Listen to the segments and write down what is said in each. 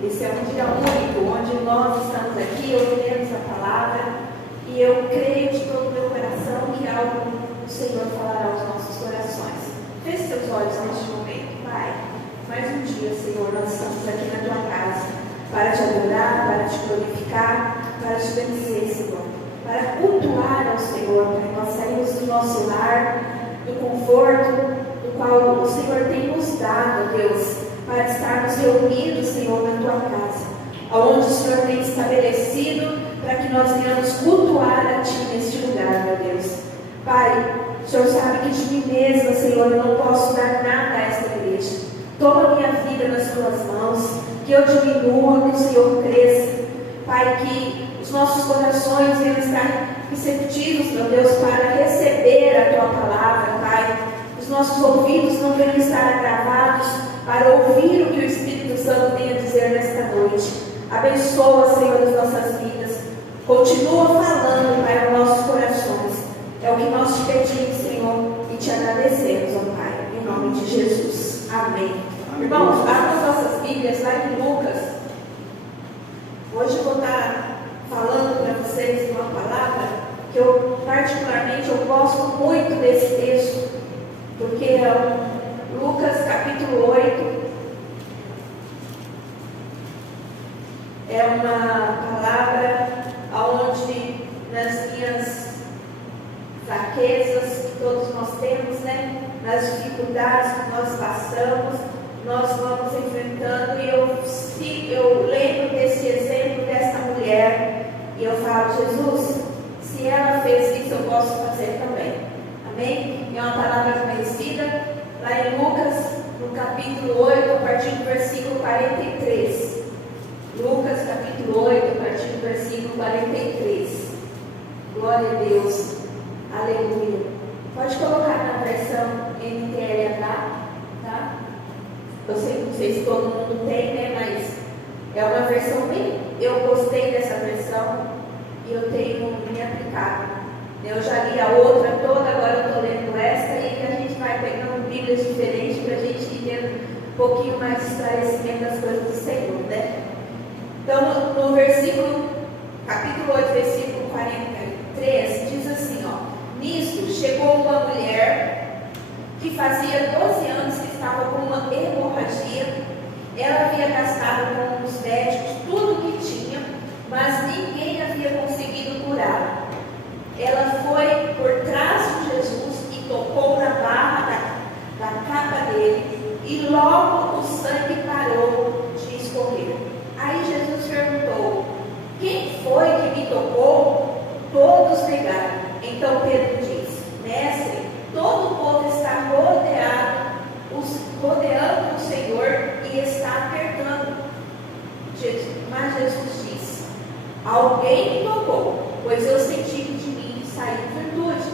Esse é um dia único, onde nós estamos aqui, ouviremos a palavra, e eu creio de todo o meu coração que algo o Senhor falará aos nossos corações. Feche seus olhos neste momento, Pai. Mais um dia, Senhor, nós estamos aqui na Tua casa, para Te adorar, para Te glorificar, para Te bendizer, Senhor, para cultuar ao Senhor, Pai. Nós saímos do nosso lar, do conforto, do qual o Senhor tem nos dado, Deus, para estarmos reunidos, Senhor, na Tua casa, aonde o Senhor tem estabelecido para que nós venhamos cultuar a Ti neste lugar, meu Deus. Pai, o Senhor sabe que de mim mesma, Senhor, eu não posso dar nada a esta igreja. Toma minha vida nas Tuas mãos, que eu diminua, que o Senhor cresça. Pai, que os nossos corações venham estar receptivos, meu Deus, para receber a Tua palavra, Pai. Os nossos ouvidos não venham estar agravados para ouvir o que o Espírito Santo tem a dizer nesta noite. Abençoa, Senhor, as nossas vidas. Continua falando, Pai, aos nossos corações. É o que nós te pedimos, Senhor, e te agradecemos, ó Pai, em nome de Jesus. Amém. Irmãos, abra as nossas Bíblias lá em Lucas. Hoje eu vou estar falando para vocês uma palavra que eu, particularmente, eu gosto muito desse texto, porque é Lucas capítulo 8. É uma palavra onde, nas minhas fraquezas que todos nós temos, né? Nas dificuldades que nós passamos, nós vamos enfrentando, e eu lembro desse exemplo dessa mulher, e eu falo, Jesus, se ela fez isso, eu posso fazer também. Amém? É uma palavra conhecida, lá em Lucas, no capítulo 8, a partir do versículo 43. Lucas capítulo 8, a partir do versículo 43. Glória a Deus. Aleluia. Pode colocar na versão NTLH, tá? Eu não sei se todo mundo tem, né? Mas é uma versão bem... Eu gostei dessa versão e eu tenho me aplicado. Eu já li a outra toda, agora eu estou lendo esta, e a gente vai pegando Bíblias diferentes para a gente ir tendo um pouquinho mais de esclarecimento das coisas do Senhor, né? Então, no versículo, capítulo 8, versículo 43, diz assim, ó: Nisto chegou uma mulher que fazia 12 anos que estava com uma hemorragia. Ela havia gastado com os médicos tudo o que tinha, mas ninguém havia conseguido curá-la. Ela foi por trás de Jesus e tocou na barra da capa dele, e logo o sangue parou de escorrer. Aí Jesus perguntou: Quem foi que me tocou? Todos negaram. Então Pedro disse: Mestre, todo o povo está rodeando o Senhor e está apertando. Mas Jesus disse: Alguém me tocou, pois eu senti que de mim saiu virtude.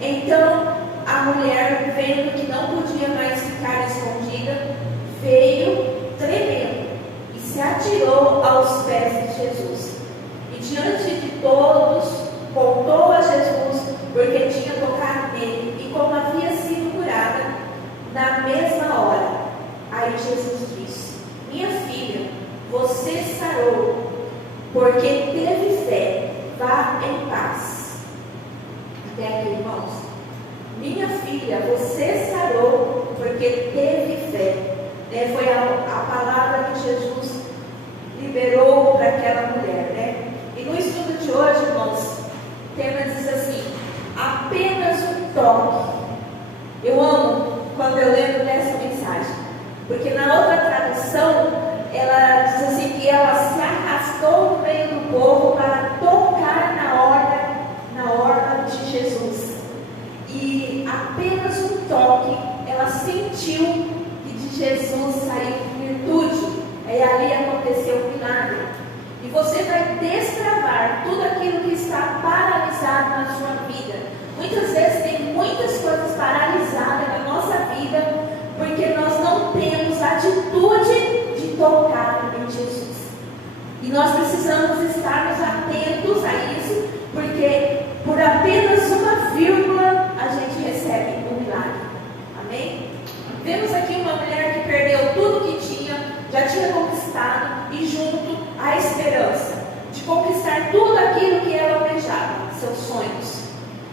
Então a mulher, vendo que não podia mais ficar escondida, veio tremendo e se atirou aos pés de Jesus. E diante de todos contou a Jesus porque tinha tocado nele e como havia sido curada na mesma hora. Aí Jesus disse: Minha filha, você sarou, porque teve fé. Vá em paz. Até aqui, irmãos. Minha filha, você sarou, porque teve fé. Foi a palavra que Jesus liberou para aquela mulher, né? E no estudo de hoje, irmãos, o tema diz assim: apenas um toque. Eu amo quando eu lembro dessa mensagem, porque na outra tradução ela diz assim que ela se arrastou no meio do povo para tocar na orla de Jesus. E apenas um toque, ela sentiu que de Jesus saiu virtude. E ali aconteceu um milagre. E você vai destravar tudo aquilo que está paralisado na sua vida. Muitas vezes tem muitas coisas paralisadas na nossa vida, porque nós não temos atitude de tocar em Jesus. E nós precisamos estarmos atentos a isso, porque por apenas uma vírgula a gente recebe um milagre. Amém? Vemos aqui uma mulher que perdeu tudo que tinha, já tinha conquistado conquistado e junto à esperança de conquistar tudo aquilo que ela almejava, seus sonhos.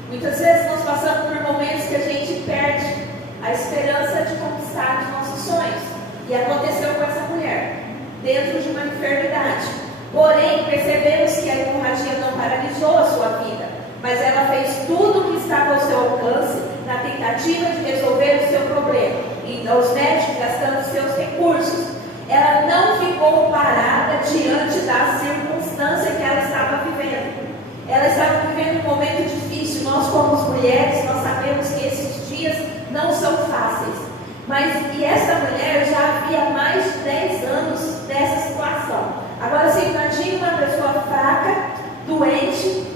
Muitas vezes nós passamos por momentos que a gente perde a esperança de conquistar os nossos sonhos. E aconteceu com essa mulher, dentro de uma enfermidade. Porém, percebemos que a hemorragia não paralisou a sua vida, mas ela fez tudo o que estava ao seu alcance na tentativa de resolver o seu problema, indo aos médicos, gastando seus recursos. Ela não ficou parada diante da circunstância que ela estava vivendo. Ela estava vivendo um momento difícil. Nós, como mulheres, nós sabemos que esses dias não são fáceis. E essa mulher já havia mais de 10 anos nessa situação. Agora você imagina uma pessoa fraca, doente,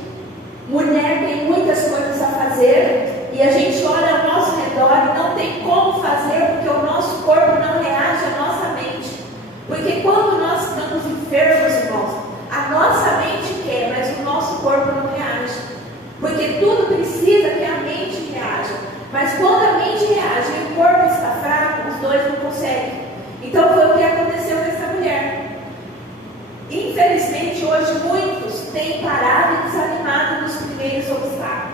mulher tem muitas coisas a fazer, e a gente olha ao nosso redor e não tem como fazer, porque o nosso corpo não reage à nossa mente. Porque quando nós estamos enfermos, irmãos, a nossa mente quer, mas o nosso corpo não reage. Porque tudo precisa que a mente reaja. Mas quando a mente reage e o corpo está fraco, os dois não conseguem. Então foi o que aconteceu com essa mulher. Infelizmente, hoje muitos têm parado e desanimado nos primeiros obstáculos.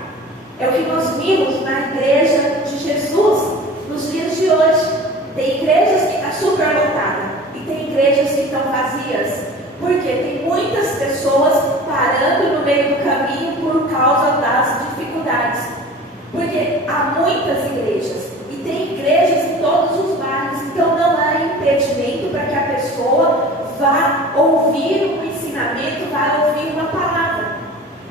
É o que nós vimos na igreja de Jesus nos dias de hoje. Tem igrejas que estão super lotadas e tem igrejas que estão vazias. Porque tem muitas pessoas parando no meio do caminho por causa das dificuldades. Porque há muitas igrejas e tem igrejas em todos os bairros, então não há impedimento para que a pessoa vá ouvir um ensinamento, vá ouvir uma palavra.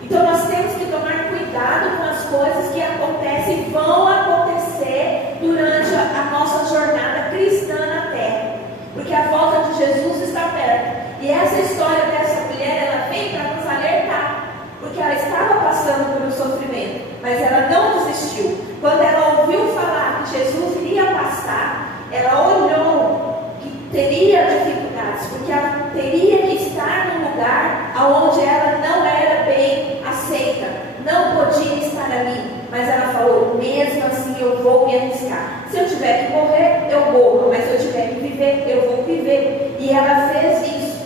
Então nós temos que tomar cuidado com as coisas que acontecem e vão acontecer durante a nossa jornada cristã na terra, porque a volta de Jesus está perto. E essa história dessa mulher, ela vem para nos alertar, porque ela estava passando por um sofrimento, mas ela não desistiu. Quando ela ouviu falar que Jesus iria passar, ela olhou que teria dificuldades, porque ela teria que estar num lugar onde ela não era bem aceita, não podia estar ali. Mas ela falou, mesmo assim eu vou me arriscar. Se eu tiver que morrer, eu morro, mas se eu tiver que viver, eu vou viver. E ela fez isso.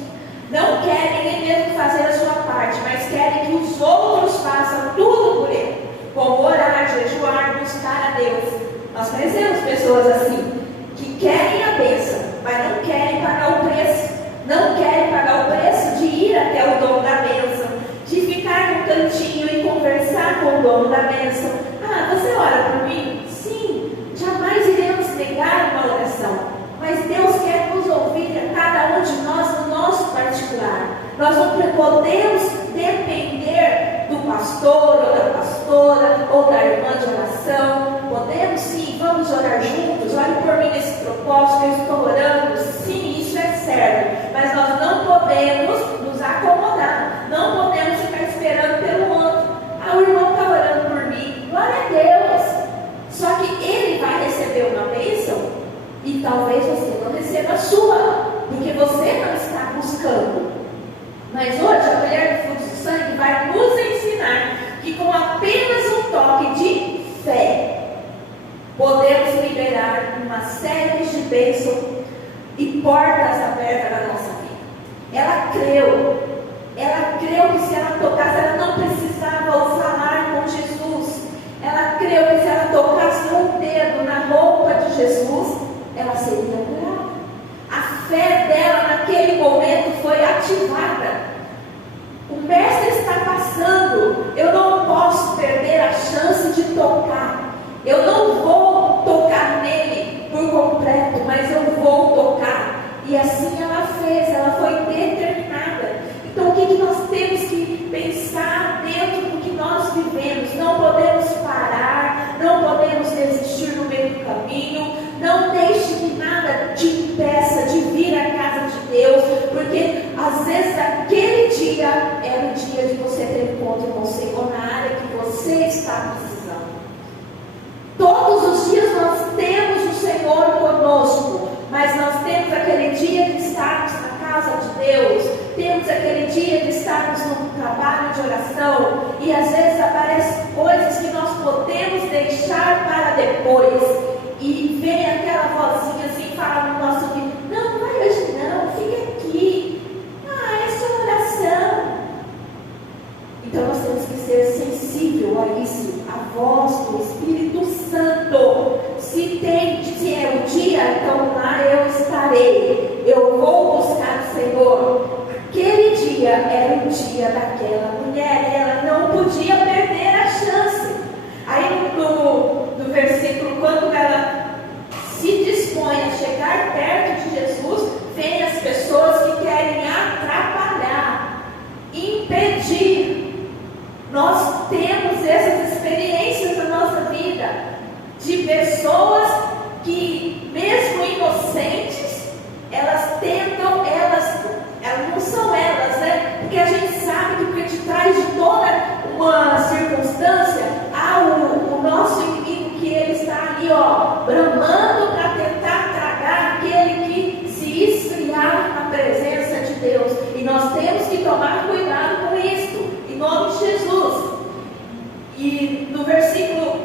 Não querem nem mesmo fazer a sua parte, mas querem que os outros façam tudo por ele, como orar, jejuar, buscar a Deus. Nós conhecemos pessoas assim, que querem a bênção, mas não querem pagar o preço. Não querem pagar o preço de ir até o dono da bênção, de ficar no cantinho e conversar com o dono da bênção. Ah, você ora por mim? Sim, jamais iremos negar uma oração. Mas Deus quer nos ouvir a cada um de nós no nosso particular. Nós não podemos depender do pastor ou da pastora ou da irmã de oração. Podemos sim, vamos orar juntos. Ore por mim nesse propósito, eu estou orando. Sim, isso é certo. Mas nós não podemos nos acomodar. Não podemos ficar esperando pelo outro. Ah, o irmão está orando por mim. Glória a Deus. Só que ele vai receber uma bênção e talvez você não receba a sua, porque você não está buscando. Mas hoje a mulher do fluxo de sangue vai nos ensinar que com apenas um toque de fé podemos liberar uma série de bênçãos e portas abertas na nossa vida. Ela creu que se ela tocasse, ela não precisava falar com Jesus. Ela creu que se ela tocasse um dedo na roupa de Jesus, ela seria curada. A fé dela naquele momento foi ativada. O mestre está passando, eu não posso perder a chance de tocar. Eu não vou tocar nele por completo, mas eu vou tocar. E assim ela fez, ela foi determinada. Então o que nós temos que pensar dentro do que nós vivemos? Não podemos parar, não podemos desistir no meio do caminho. Não deixe que nada te impeça de vir à casa de Deus, porque às vezes aquele dia era o dia de você ter encontro com o Senhor na área que você está precisando. Todos os dias nós temos o Senhor conosco, mas nós temos aquele dia de estarmos na casa de Deus, temos aquele dia de estarmos no trabalho de oração, e às vezes aparecem coisas que nós podemos deixar para depois. E vem aquela vozinha assim, fala no nosso ouvido, não vai hoje não, fica No versículo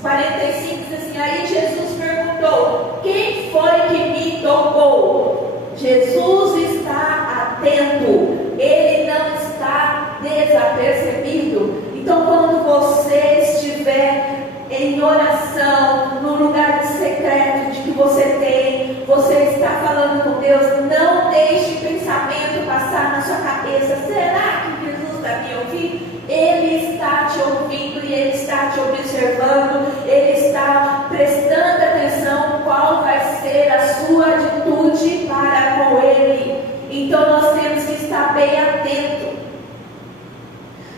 45 diz assim: aí Jesus perguntou: quem foi que me tocou? Jesus está atento, ele não está desapercebido. Então, quando você estiver em oração, no lugar secreto de que você tem, você está falando com Deus, não deixe pensamento passar na sua cabeça: será que Jesus está me ouvindo? Ele está te ouvindo e Ele está te observando, Ele está prestando atenção qual vai ser a sua atitude para com Ele. Então nós temos que estar bem atento.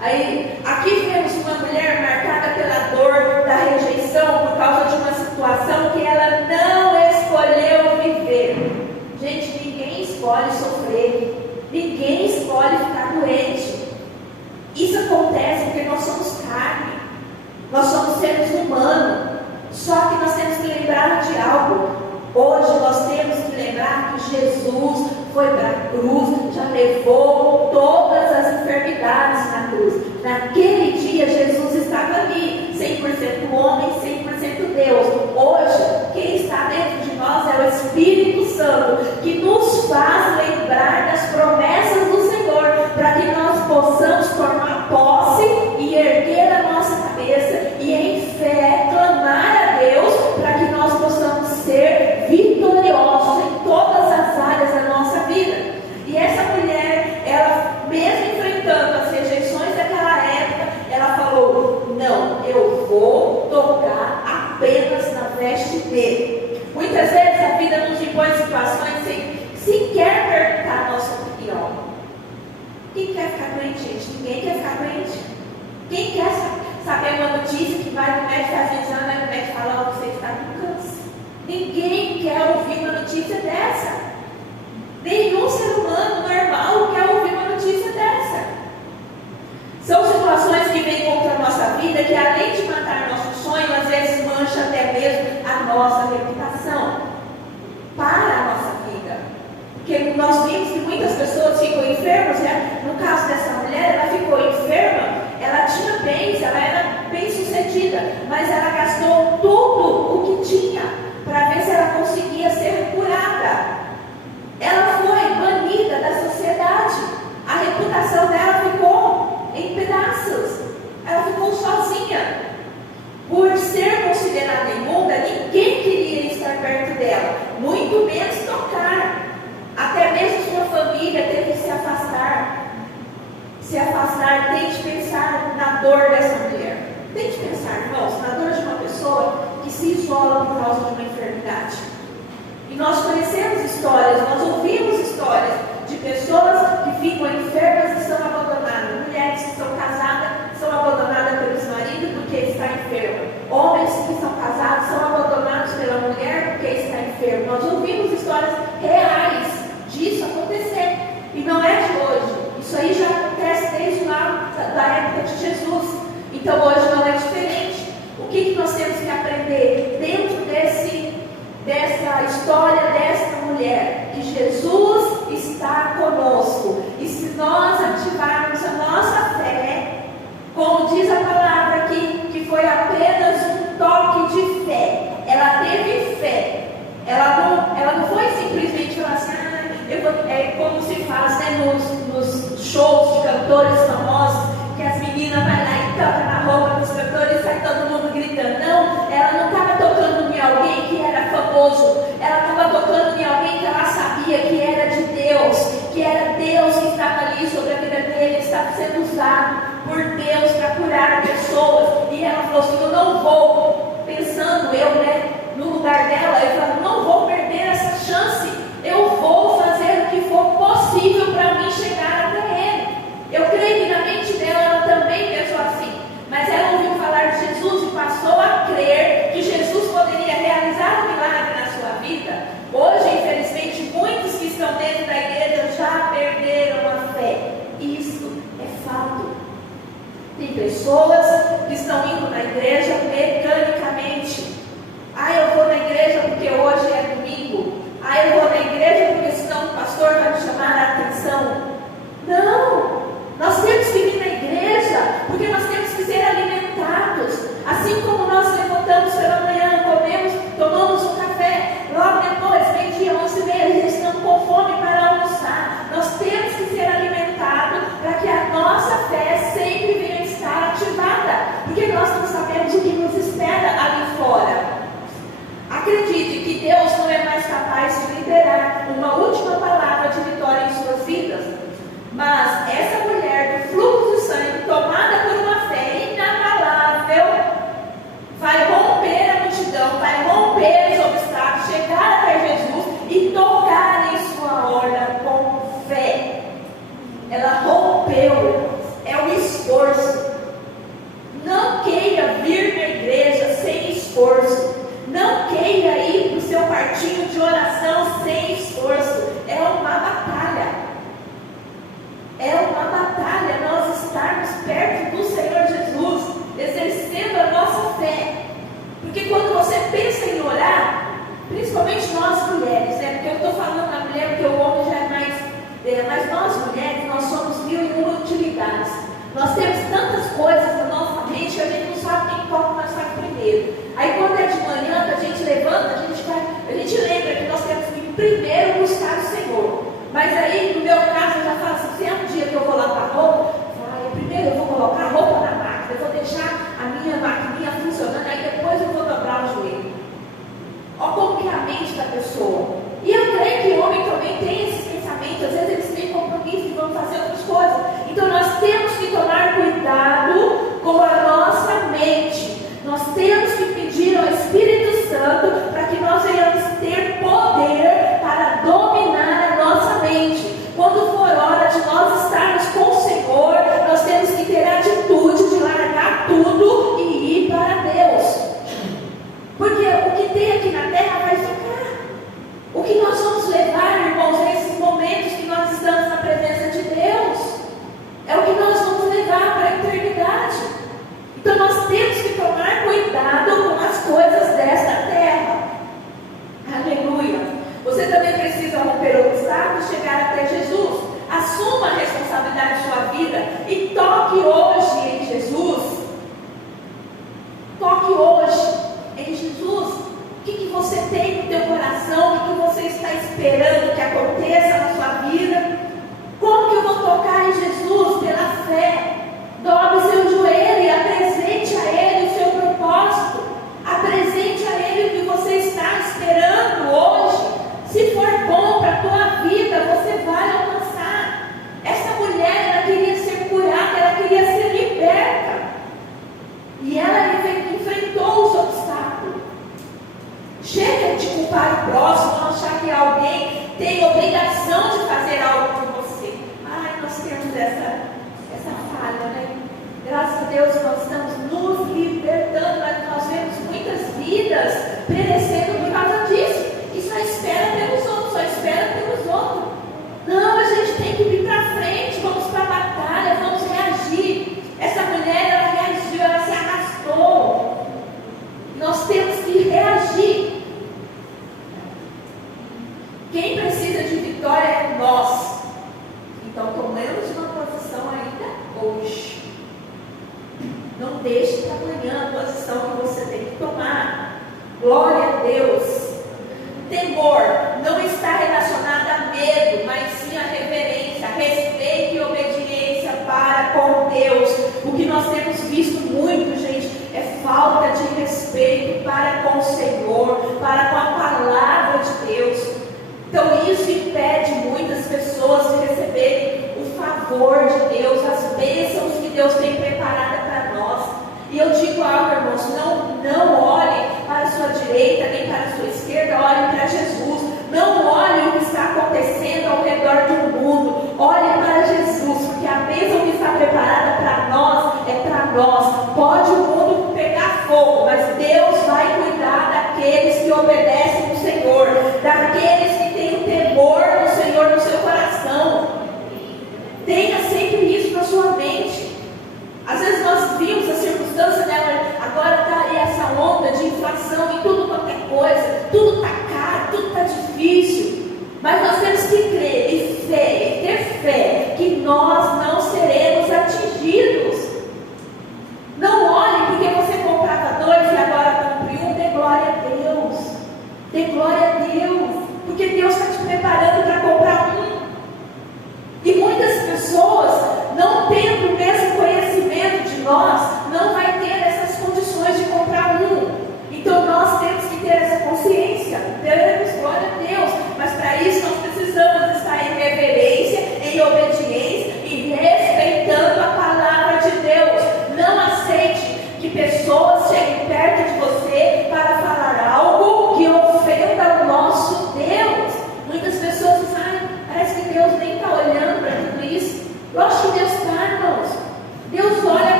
Aí, aqui vemos uma mulher marcada pela dor da rejeição por causa de uma situação que ela não escolheu viver. Gente, ninguém escolhe sofrer, ninguém escolhe ficar doente. Isso acontece porque nós somos carne, nós somos seres humanos. Só que nós temos que lembrar de algo. Hoje nós temos que lembrar que Jesus foi para a cruz, já levou todas as enfermidades na cruz. Naquele dia Jesus estava ali, 100% homem, 100% Deus. Hoje, quem está dentro de nós é o Espírito Santo, que nos faz lembrar das promessas do Senhor, para que nós possamos tomar posse e erguer a nossa cabeça e em fé clamar a Deus, para que nós possamos ser vitoriosos em todas as áreas da nossa vida. E essa mulher, ela mesmo enfrentando as rejeições daquela época, ela falou: não, eu vou tocar apenas na veste dele. Muitas vezes a vida nos impõe situações sem sequer perguntar a nossa opinião. Quem quer ficar doente, gente? Ninguém quer ficar doente. Quem quer saber uma notícia que vai no médico fazer exame, vai no médico falar que você está com câncer? Ninguém quer ouvir uma notícia dessa. Nenhum ser humano normal quer ouvir uma notícia dessa. São situações que vêm contra a nossa vida, que além de matar nosso sonho, às vezes mancha até mesmo a nossa reputação para a nossa vida. Porque nós vimos que muitas pessoas ficam enfermas, né? No caso dessa mulher, ela ficou enferma, ela tinha bens, ela era bem sucedida, mas ela gastou tudo o que tinha para ver se ela conseguia ser curada. Ela foi banida da sociedade, a reputação dela ficou em pedaços, ela ficou sozinha. Por ser considerada imunda, ninguém queria estar perto dela, muito menos tocar. Até mesmo sua família teve que se afastar. Tente pensar na dor dessa mulher. Tente pensar, irmãos, na dor de uma pessoa que se isola por causa de uma enfermidade. E nós conhecemos histórias, nós ouvimos histórias de pessoas que ficam enfermas e são abandonadas. Mulheres que são casadas são abandonadas pelos maridos porque está enferma. Homens que são casados são abandonados pela mulher porque está enfermo. Nós ouvimos histórias reais disso acontecer. E não é de hoje. Isso aí já acontece desde lá da época de Jesus. Então hoje não é diferente. O que nós temos que aprender dentro dessa história dessa mulher? Que Jesus está conosco. E se nós ativarmos a nossa fé, como diz a palavra aqui, que foi apenas um toque de fé. Ela teve fé. Ela não foi simplesmente falar assim: é como se faz, né, nos shows de cantores famosos, que as meninas vão lá e tocam na roupa dos cantores e sai todo mundo gritando. Não, ela não estava tocando em alguém que era famoso, ela estava tocando em alguém que ela sabia que era de Deus, que era Deus que estava ali sobre a vida dele, estava sendo usado por Deus para curar pessoas. E ela falou assim: eu não vou, pensando eu, né, no lugar dela, eu falei: não vou perder essa chance, eu vou fazer o que for possível para mim chegar até ele. Eu creio que na mente dela ela também pensou assim, mas ela ouviu falar de Jesus e passou a crer que Jesus poderia realizar um milagre na sua vida. Hoje, infelizmente, muitos que estão dentro da igreja já perderam a fé. Isso é fato. Tem pessoas que estão indo na igreja mecanicamente. Eu vou na igreja porque hoje é domingo. Eu vou na igreja porque senão o pastor vai me chamar a atenção. Não! Nós temos que vir na igreja porque nós temos que ser alimentados. corrompeu, irmãos, é o esforço. Não queira vir na igreja sem esforço. Não queira ir para o seu quartinho de oração sem esforço. É uma batalha. É uma batalha nós estarmos perto do Senhor Jesus, exercendo a nossa fé. Porque quando você pensa em orar, principalmente nós mulheres, né? Porque eu estou falando da mulher, porque o homem já é mais. Mas nós mulheres, nós somos 1001 utilidades. Nós temos tantas coisas na nossa mente que a gente não sabe quem toca nós faz primeiro. Aí quando é de manhã que a gente levanta, a gente lembra que nós temos que primeiro buscar o Senhor. Mas aí, no meu caso, eu já falo assim, se é um dia que eu vou lavar roupa, primeiro eu vou colocar a roupa na máquina, eu vou deixar a minha maquininha funcionando, aí depois eu vou dobrar o joelho. Olha como que é a mente da pessoa. E eu creio que o homem também tem esses pensamentos, às vezes eles têm compromisso de vamos fazer outras coisas. Então nós temos que tomar cuidado com a nossa mente. Nós temos que pedir ao Espírito Santo para que nós venhamos ter poder para dominar a nossa mente. Quando for hora de nós estarmos com o Senhor, nós temos que ter a atitude de largar tudo e ir para Deus. Porque o que tem aqui na terra vai ficar.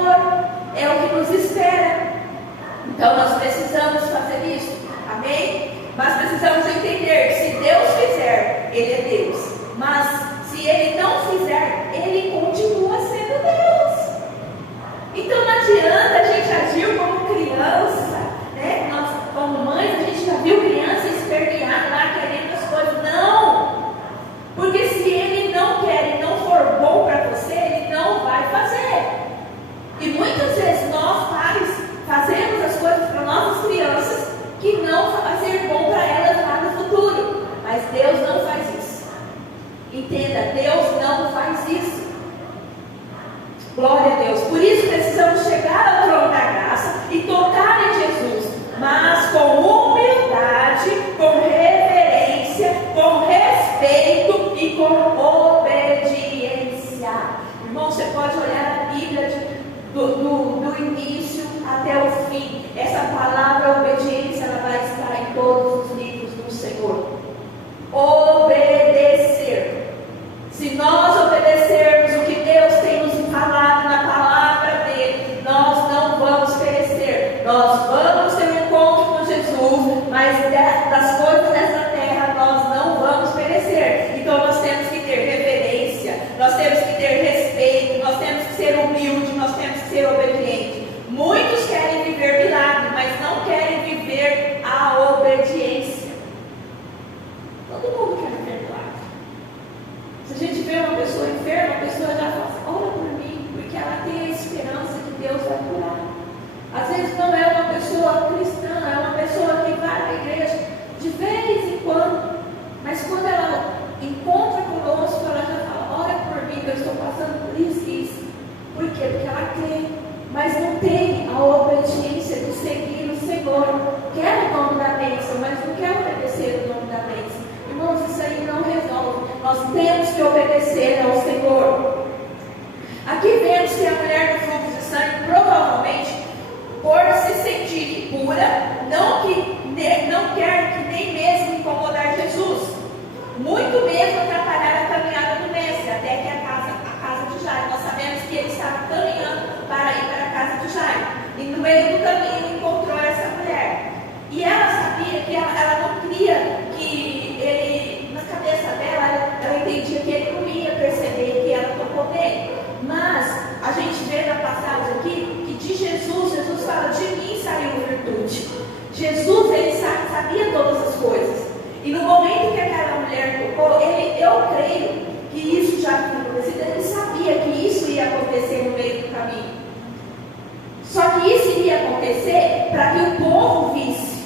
Senhor, é o que nos espera. Então nós precisamos fazer isso, amém? Mas precisamos entender que se Deus fizer, Ele é Deus. Mas se Ele não fizer, Ele continua sendo Deus. Então não adianta a gente agir como criança, né? Nós, como mães, a gente já viu criança esperneada lá querendo as coisas. Não! Porque se Ele não quer e não for bom para você, Ele não vai fazer. E muitas vezes nós, pais, fazemos as coisas para nossas crianças que não vai ser bom para elas lá no futuro. Mas Deus não faz isso. Entenda, Deus não faz isso. Glória a Deus. Por isso precisamos chegar ao trono da graça e tocar em Jesus, mas com humildade, com reverência, com respeito e com obediência. Irmão, você pode olhar a Bíblia do início até o fim. Essa palavra obediência, ela vai estar em todos os livros do Senhor. Obedecer. Se nós obedecermos o que Deus tem nos falado na palavra dele, nós não vamos perecer. Nós vamos ter um encontro com Jesus, mas das coisas dessa terra nós não vamos perecer. Então nós temos que ter reverência, nós temos que ter respeito, nós temos que ser humildes, nós temos que ser obedientes. Muitos querem viver milagre, mas não querem viver a obediência. Todo mundo quer viver milagre. Se a gente vê uma pessoa enferma, a pessoa já fala assim, ora por mim, porque ela tem a esperança que Deus vai curar. Às vezes não é uma pessoa cristã, é uma pessoa que vai à igreja de vez em quando, mas quando ela encontra conosco, ela já fala, ora por mim, que eu estou passando por isso e isso. Por quê? Porque ela crê, mas não tem a obediência de seguir o Senhor. Quer o nome da bênção, mas não quer obedecer o nome da bênção. Irmãos, isso aí não resolve. Nós temos que obedecer ao Senhor. Aqui vemos que a mulher do fluxo de sangue, provavelmente, por se sentir impura, não quer que nem mesmo incomodar Jesus, muito mesmo atrapalhar a caminhada do mestre, até que a casa de Jairo. Nós sabemos que ele estava caminhando para ir para a casa de Jairo, e no meio do caminho encontrou essa mulher, e ela sabia que ela não queria que ele, na cabeça dela, ela entendia que ele não ia perceber que ela tocou nele. Mas a gente vê na passagem aqui que de Jesus fala, de mim saiu virtude. Jesus, ele sabia todas as coisas. E no momento que aquela mulher tocou, eu creio que isso já tinha acontecido, ele sabia que isso ia acontecer no meio do caminho. Só que isso iria acontecer para que o povo visse,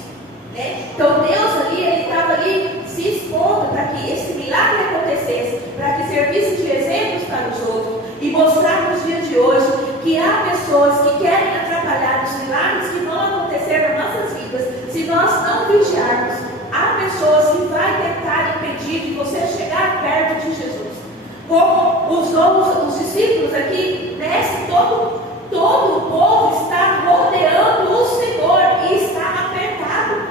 né? Então Deus ali, ele estava ali se expondo para que esse milagre acontecesse, para que servisse de exemplos para os outros e mostrar nos dias de hoje que há pessoas que querem atrapalhar os milagres que vão acontecer nas nossas vidas. Se nós não vigiarmos, há pessoas que vão tentar impedir de você chegar perto de Jesus. Como os discípulos aqui, né? Todo o povo está rodeando o Senhor e está apertado.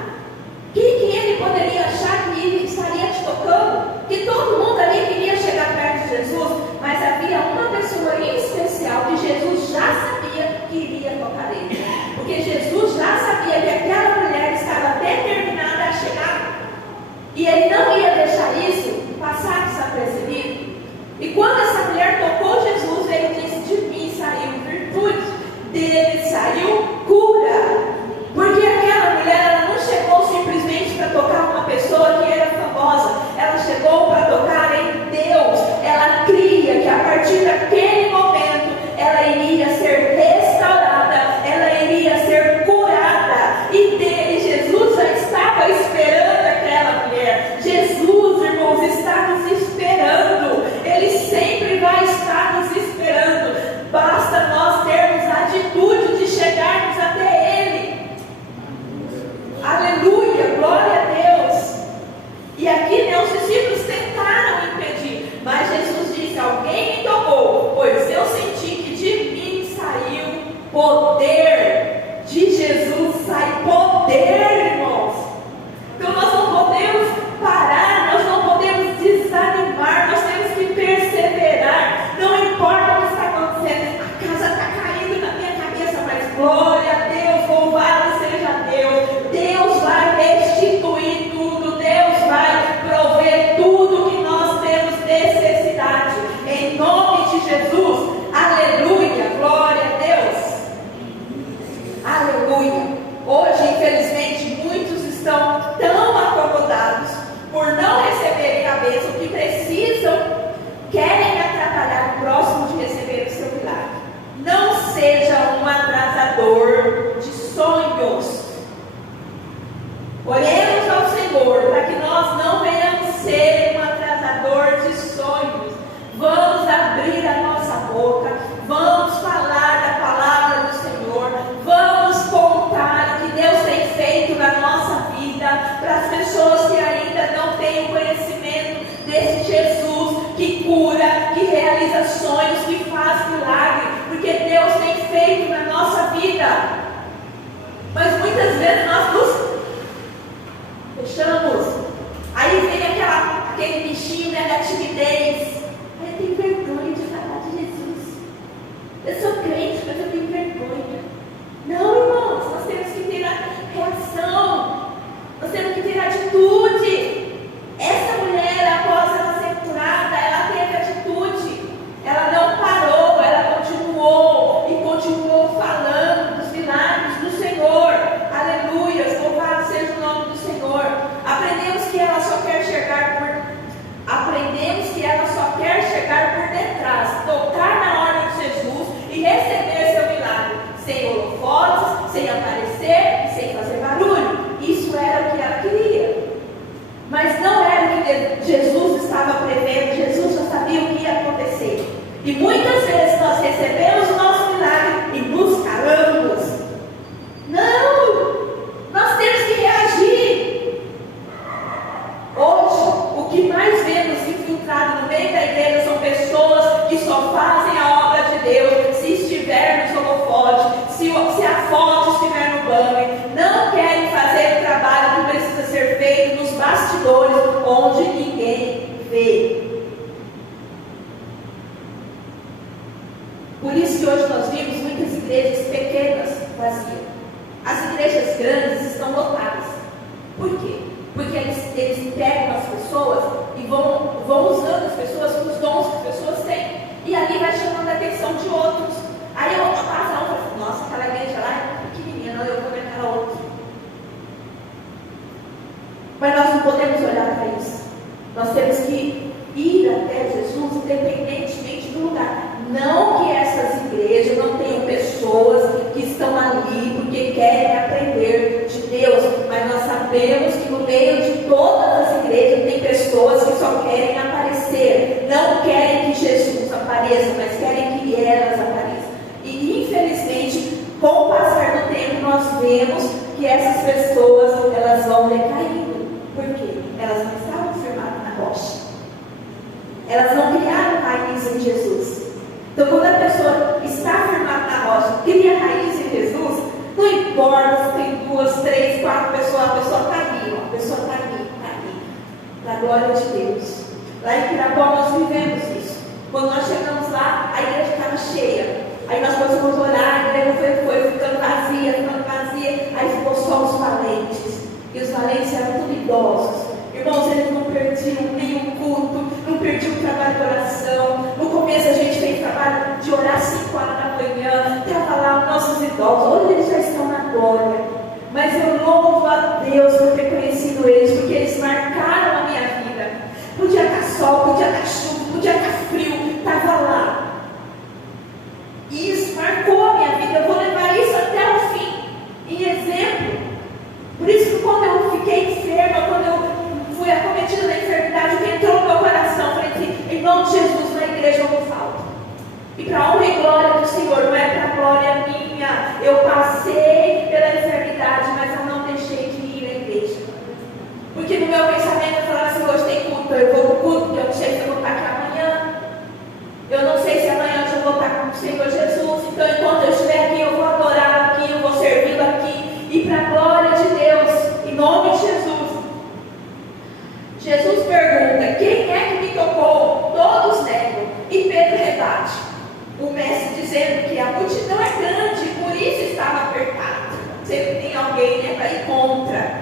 Que ele poderia achar que ele estaria te tocando? Que todo mundo ali queria chegar perto de Jesus, mas havia uma pessoa em especial que Jesus já sabia que iria tocar nele. Porque Jesus já sabia que aquela mulher estava determinada a chegar, e ele não ia deixar isso passar desapercebido. E quando essa mulher tocou Jesus, ele disse, de mim saiu virtude, dele saiu cura. Porque aquela mulher, ela não chegou simplesmente para tocar uma pessoa que era famosa, ela chegou para tocar em Deus. Ela cria que a partir daquele momento ela iria ser restaurada, ela iria ser curada, e dele Jesus já estava esperando aquela mulher. Jesus, irmãos, está nos esperando. Ele sempre Oremos ao Senhor para que nós não venhamos ser um atrasador de sonhos. Vamos abrir a nossa boca, vamos falar da palavra do Senhor, vamos contar o que Deus tem feito na nossa vida para as pessoas que ainda não têm o conhecimento desse Jesus que cura, que realiza sonhos, que faz milagre, porque Deus tem feito na nossa vida. Mas muitas vezes nós nos fechamos, aí vem aquele bichinho, né, da timidez. Eu tenho vergonha de falar de Jesus. Eu sou crente, mas eu tenho vergonha. Não, irmãos, nós temos que ter a reação, nós temos que ter atitude. Essa mulher, após ela ser curada, ela teve atitude. Ela não parou, ela continuou e continuou falando dos milagres do Senhor. Aleluia, louvado seja o nome do Senhor. Aprendemos que ela só quer chegar por detrás, tocar na ordem de Jesus e receber seu milagre, sem holofotes, sem aparecer e sem fazer barulho. Isso era o que ela queria. Mas não era o que Jesus estava prevendo. Jesus já sabia o que ia acontecer. E muitas vezes nós recebemos o nosso milagre e nos calamos. Não! Nós temos que reagir. Hoje, o que mais vemos infiltrado no meio da igreja são pessoas que só fazem a obra de Deus se estiver nos holofotes, se a foto estiver no banner. Não querem fazer o trabalho que precisa ser feito nos bastidores, onde ninguém vê. Por isso que hoje nós vimos muitas igrejas pequenas vazias. As igrejas grandes estão lotadas. Por quê? Porque eles pegam as pessoas e vão usando as pessoas com os dons que as pessoas têm. E ali vai chamando a atenção de outros. Aí eu passo lá e falo, nossa, aquela igreja lá é pequenininha, não, eu vou naquela outra. Mas nós não podemos olhar para isso. Nós temos que ir até Jesus independentemente do lugar. Não que essas igrejas não tenham pessoas que estão ali porque querem aprender de Deus, mas nós sabemos que no meio de todas as igrejas tem pessoas que só querem aparecer, não querem que Jesus apareça, mas querem que elas apareçam. E infelizmente, com o passar do tempo, nós vemos que essas pessoas elas vão decaindo. Por quê? Elas não estavam firmadas na rocha. Elas não criaram raiz em Jesus. Então, quando a pessoa está firmada na rocha, cria raiz em Jesus, não importa se tem 2, 3, 4 pessoas, a pessoa está ali, a pessoa está ali, para a glória de Deus. Lá em Pirapó nós vivemos isso. Quando nós chegamos lá, a igreja estava cheia. Aí nós começamos a orar, a igreja foi ficando vazia, aí ficou só os valentes. E os valentes eram tudo idosos. Irmãos, eles não perdiam nenhum culto, não perdiam o trabalho de oração. No começo a gente fez trabalho de orar 5 horas da manhã, estava lá os nossos idosos, hoje eles já estão na glória. Mas eu louvo a Deus por ter conhecido eles, porque eles marcaram a minha vida. Podia estar sol, podia estar chuva, podia estar frio, estava lá. E isso marcou a minha vida, eu vou levar isso até o fim, em exemplo. Por isso que quando eu fiquei enferma, quando eu fui acometida da enfermidade, o que entrou no meu coração, falei assim, em nome de Jesus, na igreja eu não falto. E para a honra e glória do Senhor, não é para a glória minha. Eu passei pela enfermidade, mas eu não deixei de ir à igreja. Porque no meu pensamento eu falava assim, hoje tem culto, eu vou para o culto, porque eu não sei se eu vou estar aqui amanhã. Eu não sei se amanhã eu vou estar com o Senhor Jesus. Então enquanto eu estiver aqui, eu vou adorar aqui, eu vou servir aqui. E para a glória de Deus, em nome de Jesus. Jesus pergunta, quem é que me tocou? Todos negam. E Pedro rebate. O mestre dizendo que a multidão é grande, por isso estava apertado. Sempre tem alguém, né, para ir contra.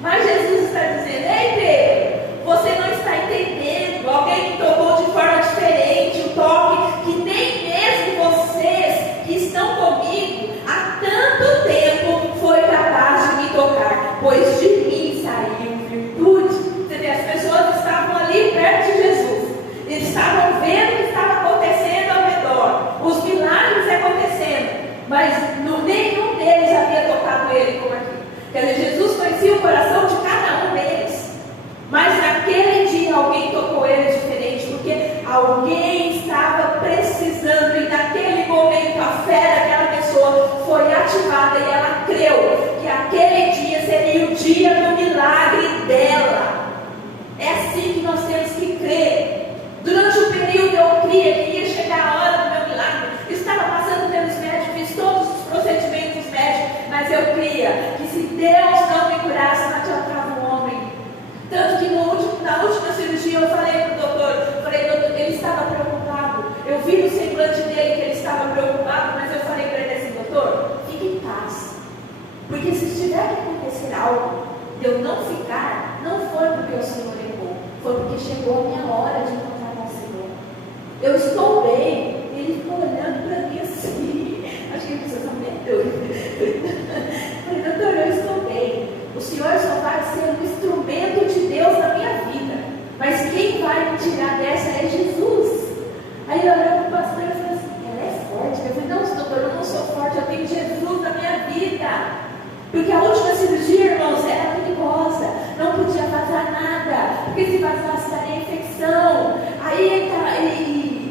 Mas Jesus está dizendo, ei Pedro, você não está entendendo. Alguém me tocou de forma diferente. Um toque que nem mesmo vocês que estão comigo há tanto tempo foi capaz de me tocar. Pois de mim saiu virtude. As pessoas estavam ali perto de Jesus, eles estavam vendo o que estava acontecendo ao redor, os milagres acontecendo, mas nenhum deles havia tocado ele como aqui. Quer dizer, Jesus conhecia o coração foi ativada e ela creu que aquele dia seria o dia do milagre dela. É assim que nós temos que crer. Durante o período eu cria que ia chegar a hora do meu milagre. Eu estava passando pelos médicos, fiz todos os procedimentos médicos, mas eu cria que se Deus não me curasse, não adiantava o homem. Tanto que na última cirurgia eu falei para o doutor, ele estava preocupado. Eu vi no semblante dele que ele estava preocupado, mas eu falei para ele assim, doutor, fique em paz. Porque se tiver que acontecer algo de eu não ficar, não foi porque o Senhor errou, foi porque chegou a minha hora de encontrar com o Senhor. Eu estou bem. Ele ficou olhando para mim assim. Acho que ele precisa saber doido. Falei, doutor, eu estou bem. O Senhor só vai ser um instrumento de Deus na minha vida. Mas quem vai me tirar dessa é Jesus. Aí eu olhei para o pastor e falei assim, ela é forte. Eu falei, não, doutor, eu não sou forte, eu tenho Jesus na minha vida. Porque a última cirurgia, irmãos, era perigosa. Não podia vazar nada. Porque se vazasse, daria infecção. Aí,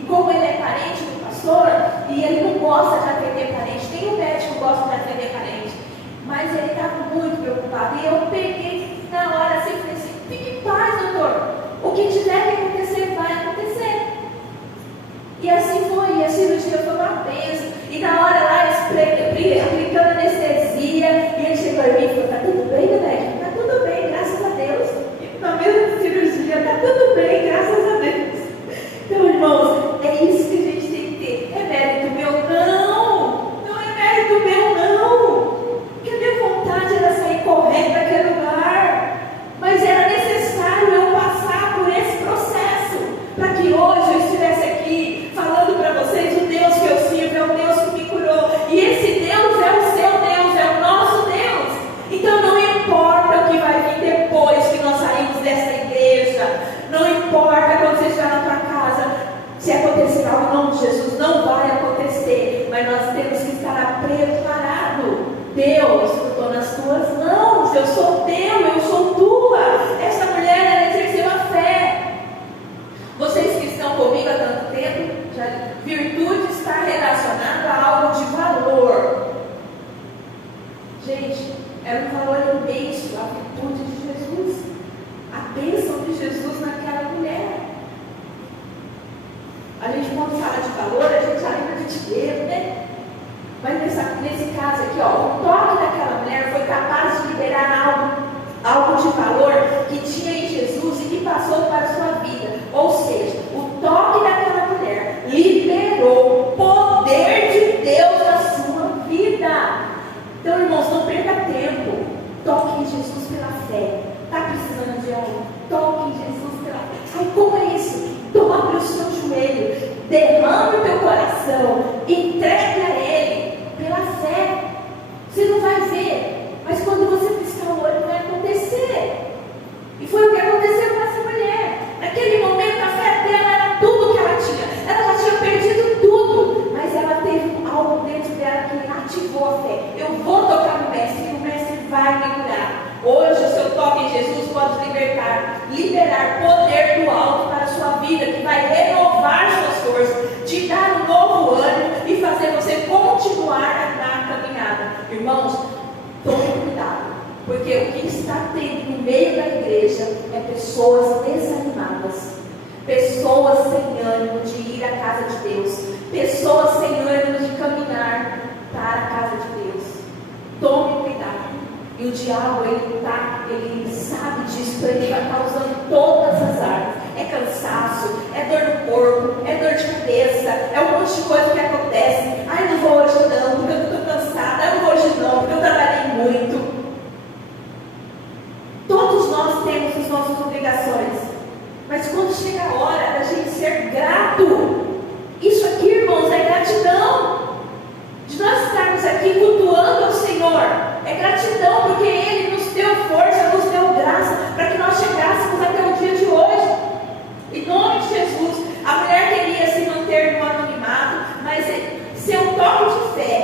como ele é parente do pastor, e ele não gosta de atender parente, nenhum médico gosta de atender parente, mas ele estava muito preocupado. E eu peguei na hora assim, falei assim, fique em paz, doutor. O que tiver que acontecer, vai acontecer. E assim foi, e a cirurgia foi uma bênção. E na hora lá, aplicando anestesia, e ele chegou em mim e falou, tá tudo bem, médico? Tá tudo bem, graças a Deus. E na mesma cirurgia, tá tudo bem, graças a Deus. Então, irmãos, é isso que a gente tem que ter. É mérito meu? Não! Não é mérito meu, não! Porque a minha vontade era sair correndo daquele lugar. Mas era necessário eu passar por esse processo, para que hoje eu estivesse aqui falando para vocês o Deus que eu sirvo, é o Deus que me curou. E esse Deus é o seu Deus, é o nosso Deus. Então não importa o que vai vir depois que nós saímos dessa igreja. Não importa quando você estiver na tua casa, se acontecer algo em nome de Jesus, não vai acontecer. Mas nós temos que estar preparados. Deus, eu estou nas tuas mãos. Eu sou teu, eu sou tua. Essa mulher, ela exerceu a fé. Vocês que estão comigo há tanto tempo, virtude está relacionada a algo de valor. Gente, era um valor imenso a virtude de Jesus, a bênção de Jesus naquela mulher. A gente, quando fala de valor, a gente já lembra de dinheiro, né? Mas nesse caso aqui, ó, o toque daquela mulher foi capaz de liberar algo de valor que tinha em Jesus e que passou para a sua vida. Ou seja, o toque daquela mulher liberou o poder de Deus na sua vida. Então, irmãos, não perca tempo. Toque em Jesus pela fé. Está precisando de algo? Toque em Jesus pela fé. Ai, como é isso? Dobre o seu joelho, derrame o teu coração, entregue a Ele pela fé. Você não vai ver, mas quando você piscar o olho vai acontecer. E foi o que aconteceu com essa mulher. Naquele momento a fé dela era tudo que ela tinha. Ela já tinha perdido tudo, mas ela teve algo dentro dela que ativou a fé. Eu vou tocar no mestre e o mestre vai me curar. Hoje o seu toque em Jesus pode liberar poder do alto para a sua vida, que vai renovar suas forças, te dar um novo ânimo e fazer você continuar na caminhada. Irmãos, tome cuidado, porque o que está tendo no meio da igreja é pessoas desanimadas, pessoas sem ânimo de ir à casa de Deus, pessoas sem ânimo de caminhar para a casa de Deus. Tome cuidado. E o diabo, ele sabe disso, ele vai estar usando todas as armas. É cansaço, é dor no corpo, é dor de cabeça, é um monte de coisa que acontece. Ai, não vou hoje não, porque eu estou cansada. Ai, não vou hoje não, porque eu trabalhei muito. Todos nós temos as nossas obrigações, mas quando chega a hora da gente ser grato, isso aqui, irmãos, é gratidão. De nós estarmos aqui cultuando ao Senhor, é gratidão porque Ele nos deu força, nos deu graça para que nós chegássemos até o dia de hoje. Em nome de Jesus, a mulher queria se manter no anonimato, mas seu toque de fé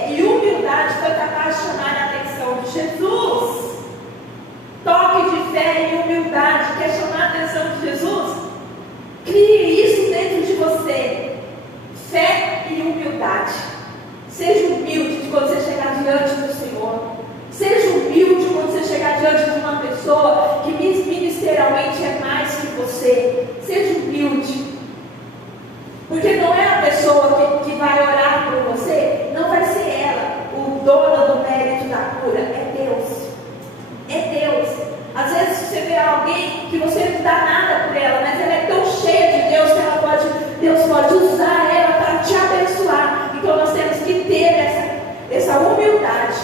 te dar nada por ela, mas ela é tão cheia de Deus que Deus pode usar ela para te abençoar. Então nós temos que ter essa humildade.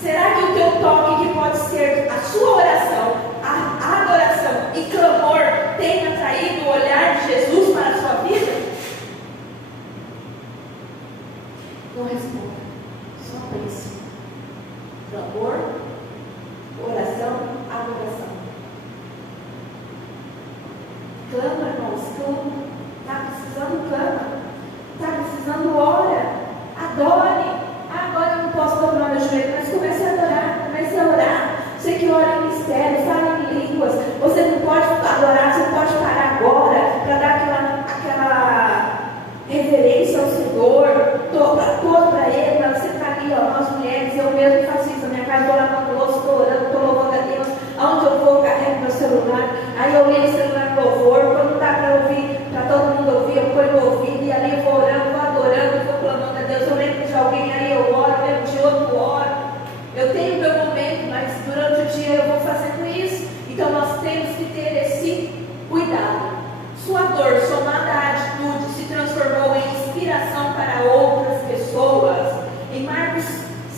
Será que o teu toque, que pode ser a sua oração, a adoração e clamor, tem atraído o olhar de Jesus para a sua vida? Não responda, só pense. Clamor, oração, adoração. Clama, irmãos, clama. Está precisando, clama. Está precisando, ora. Adore. Agora eu não posso dobrar meu joelho, mas comece a adorar, comece a orar. Você que ora em mistério, fala em línguas. Você não pode adorar, você pode parar agora para dar aquela reverência ao Senhor, todo para Ele, para você ficar ali, ó, nós mulheres, eu mesmo faço isso na minha casa, estou lavando louça, estou orando, estou louvando a Deus. Aonde eu vou, eu carrego meu celular, aí eu ligo o celular no louvor, quando não dá para ouvir, para todo mundo ouvir, eu ponho no ouvido, e ali eu vou orando, vou adorando, vou clamando a Deus. Eu lembro de alguém, aí eu oro, eu lembro de outro, oro. Eu tenho meu momento, mas durante o dia eu vou fazendo isso. Então nós temos que ter esse cuidado. Sua dor, somada à atitude, se transformou em inspiração para outras pessoas. Em Marcos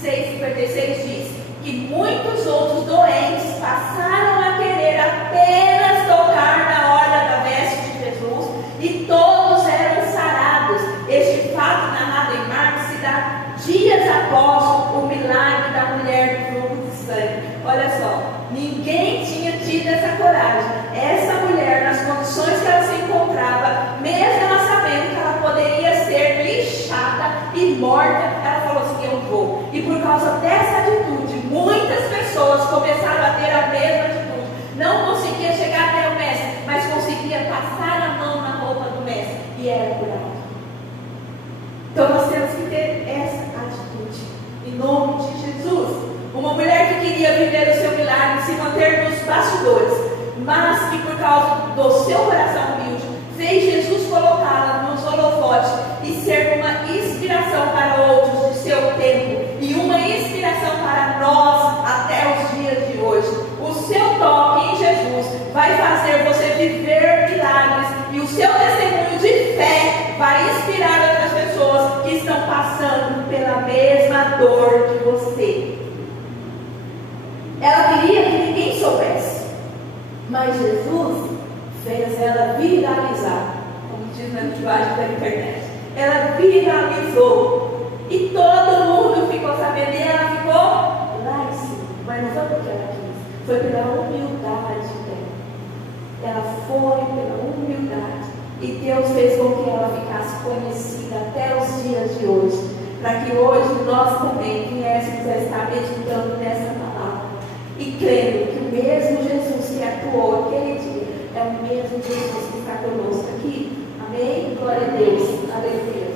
6,56 diz que muitos outros doentes passaram a querer apenas tocar na orla da veste de Jesus e todos eram sarados. Este fato narrado em Marcos se dá dias após o milagre da mulher do fluxo de sangue. Olha só, ninguém tinha tido essa coragem. Essa mulher, nas condições que ela se encontrava, mesmo ela sabendo que ela poderia ser lixada e morta, ela falou assim: eu vou. E por causa dessa atitude, muitas pessoas começaram a ter a mesma atitude. Não conseguia chegar até o mestre, mas conseguia passar a mão na roupa do mestre e era curado. Então nós temos que ter essa atitude, em nome de Jesus. Uma mulher que queria viver o seu milagre, se manter nos bastidores, mas que por causa do seu coração humilde, fez Jesus colocá-la nos holofotes e ser uma inspiração para outros de seu tempo e uma inspiração para nós até os dias de hoje. O seu toque em Jesus vai fazer você viver milagres e o seu testemunho de fé vai inspirar outras pessoas que estão passando pela mesma dor que você. Ela queria que ninguém soubesse, mas Jesus fez ela viralizar, como diz na linguagem da internet. Ela viralizou e todo mundo ficou sabendo, e ela ficou lá em cima. Mas não foi porque ela quis, foi pela humildade dela. Ela foi pela humildade e Deus fez com que ela ficasse conhecida até os dias de hoje, para que hoje nós também viéssemos a estar meditando nessa palavra e crendo que o mesmo Jesus que atuou aquele dia é o mesmo Jesus que está conosco aqui. Amém? Glória a Deus. Aleluia.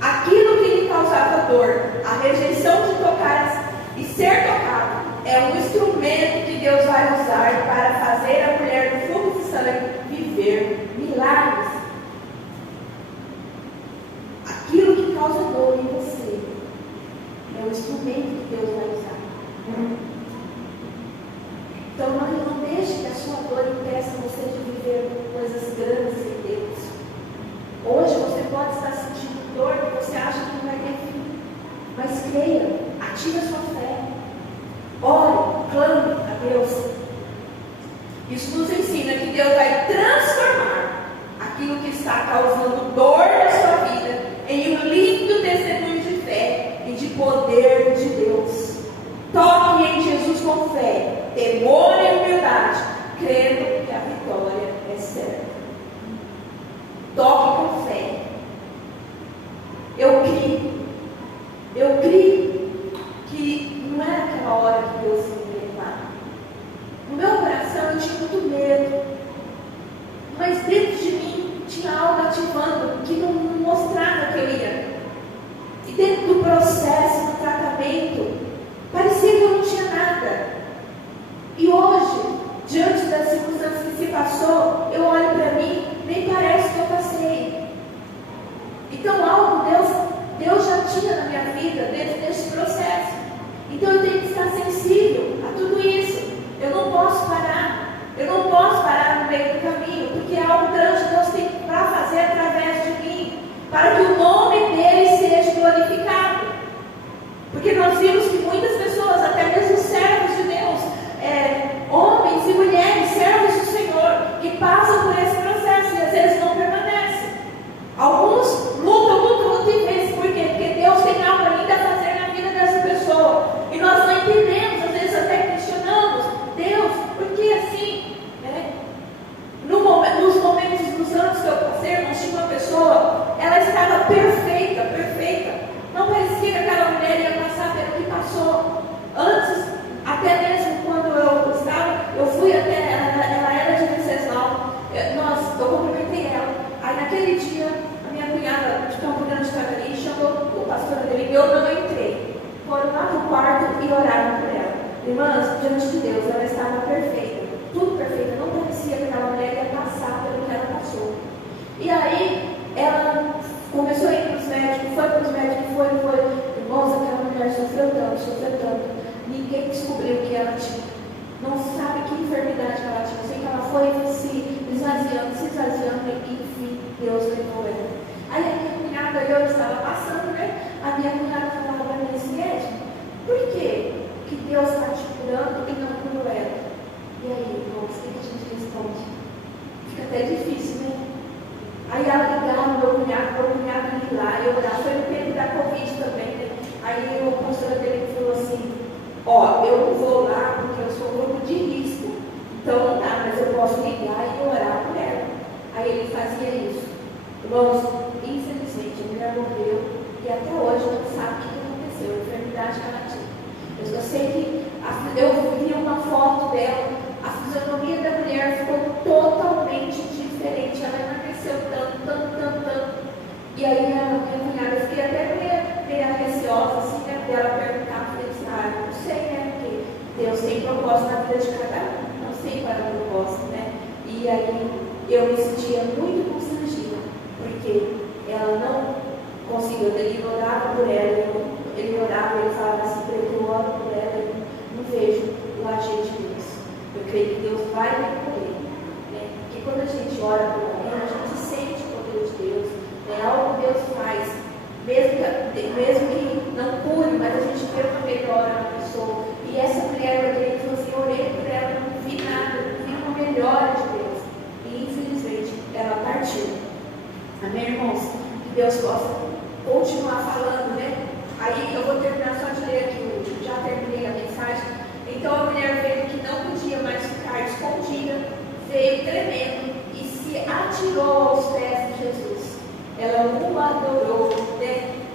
Aquilo que lhe causava dor, a rejeição de tocar e ser tocado, é um instrumento que Deus vai usar para fazer a mulher do fluxo de sangue viver milagres. Aquilo que causa dor em você é o instrumento que Deus vai usar. Então não deixe que a sua dor impeça você de viver coisas grandes em Deus. Hoje você pode estar sentindo dor que você acha que não vai ter fim, mas creia, ative a sua fé, ore, clame a Deus. Isso nos ensina que Deus vai transformar aquilo que está causando dor na sua vida em um lindo testemunho de fé e de poder de Deus. Toque em Jesus com fé, temor e humildade, crendo que a vitória é certa. Toque com fé. Eu creio que não era aquela hora que Deus ia me levar. No meu coração eu tinha muito medo, mas dentro de mim tinha algo ativando que não mostrava que eu ia. E dentro do processo, do tratamento, parecia que eu não tinha nada. E hoje, diante das circunstâncias que se passou, eu olho para mim, nem parece que eu passei. Então algo Deus nós vimos que muitas pessoas, até mesmo servos de Deus, homens e mulheres, servos do Senhor, que passam por esse processo e às vezes não permanecem. Alguns lutam e vencem. Por quê? Porque Deus tem algo ainda a fazer na vida dessa pessoa. E nós não entendemos, às vezes até questionamos, Deus, por que assim? Nos momentos, nos anos que eu passei, eu tinha uma pessoa, ela estava perfeita. Não parecia que aquela mulher ia passar pelo que passou. Antes, até mesmo quando eu fui até ela era de Venceslau, eu cumprimentei ela. Aí naquele dia, a minha cunhada de Campo Grande estava ali, chamou o pastor dele, eu não entrei. Foram lá no quarto e oraram por ela. Irmãs, diante de Deus, ela estava perfeita, tudo perfeito, não parecia que aquela mulher ia passar pelo que ela passou. E aí, ela começou a ir para os médicos, foi. Irmãos, aquela mulher sofreu tanto. Ninguém descobriu o que ela tinha. Não sabe que enfermidade ela tinha. Sei que ela foi se esvaziando, e enfim, Deus levou ela. Aí a minha cunhada, eu estava passando, a minha cunhada falava para mim assim, por que Deus está te curando e não curou ela? E aí, irmãos, o que a gente responde? Fica até difícil, né? Aí ela ligava, meu cunhado ia lá, eu orava. Foi no tempo da Covid também, né? Aí o pastor dele falou assim, eu não vou lá porque eu sou grupo de risco, então não dá, mas eu posso ligar e orar por ela. Aí ele fazia isso. Irmãos, infelizmente a mulher morreu e até hoje não sabe o que aconteceu, a enfermidade que ela tinha. Eu sei que eu vi uma foto dela, a fisionomia da mulher ficou totalmente diferente, ela emagreceu tanto. E aí a minha cunhada, eu fiquei até meio receosa, assim, dela perguntar, falei assim, eu não sei, porque Deus tem propósito na vida de cada um, não sei qual é o propósito, E aí eu me sentia muito constrangida, porque ela não conseguiu, ele orava por ela, ele orava, ele falava assim, eu oro por ela, eu não vejo o agir de Deus. Eu creio que Deus vai recolher, Porque quando a gente ora por alguém, a gente sente o poder de Deus, algo que Deus faz, mesmo que não cure, mas a gente vê uma melhora na pessoa. E essa mulher, eu falou assim, eu orei por ela, não vi nada, não vi uma melhora de Deus. E infelizmente, ela partiu. Amém, irmãos? Que Deus possa continuar falando, Aí eu vou terminar só de ler aqui, já terminei a mensagem. Então a mulher veio que não podia mais ficar escondida, veio tremendo e se atirou aos pés de Jesus. Ela o adorou,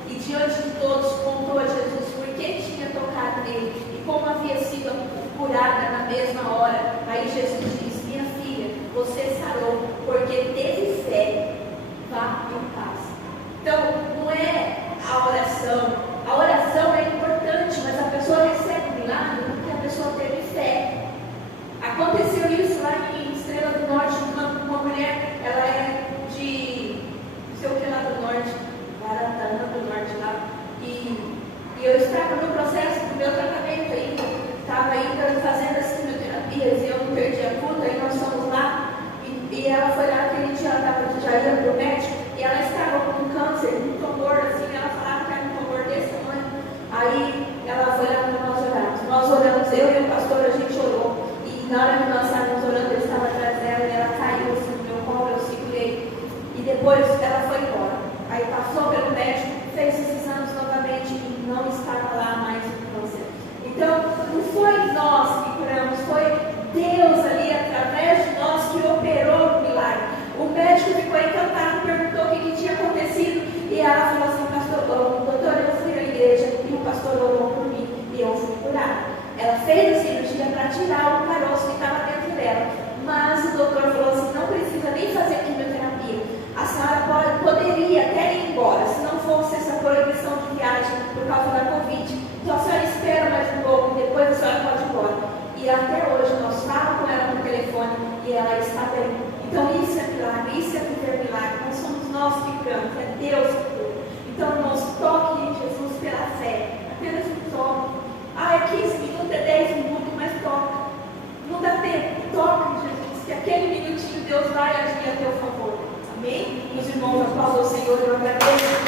E diante de todos contou a Jesus por que tinha tocado nele e como havia sido curada na mesma hora. Aí Jesus disse, minha filha, você sarou porque teve fé, vá em paz. Então, não é a oração é importante, mas a pessoa recebe milagre porque a pessoa teve fé. Aconteceu isso lá em Estrela do Norte, uma mulher, ela é de, não sei o que lá do Norte, Baratana do Norte lá, e eu estava no processo do meu tratamento ainda, estava ainda fazendo as quimioterapias e eu não perdi a cura, aí nós fomos lá, e ela foi lá aquele dia, ela já ia para o médico, e ela estava com um câncer, um tumor, assim, ela falava que era um tumor desse tamanho. Aí ela foi lá para nós oramos, eu e o pastor, a gente orou, e na hora que nós estávamos orando, ele estava atrás dela, e ela caiu assim no meu colo, eu segurei, e depois ela foi embora. Aí passou pelo médico, fez esses exames novamente, e não estava lá mais o câncer. Então, não foi nós que curamos, foi Deus ali, através de nós, que operou o milagre. O médico ficou encantado, perguntou o que tinha acontecido, e ela falou assim, doutor, eu fui à igreja, e o pastor orou por mim, e eu fui curada. Ela fez a cirurgia para tirar o caroço que estava dentro dela, mas o doutor falou assim, não precisa nem fazer quimioterapia, a senhora poderia até ir embora, se não fosse essa proibição de viagem por causa da Covid, então a senhora espera mais um pouco, e depois a senhora pode ir embora. E até hoje nós falamos com ela no telefone, e ela está bem. Então isso é milagre, isso é viver milagre, não somos nós que curamos, é Deus que cura. Então irmãos, toque em Jesus pela fé, apenas um toque. É 15 minutos, é 10 minutos, mas toca. Não dá tempo, toca em Jesus, que aquele minutinho Deus vai agir a teu favor. Amém? Meus irmãos, aplauda o Senhor, eu agradeço.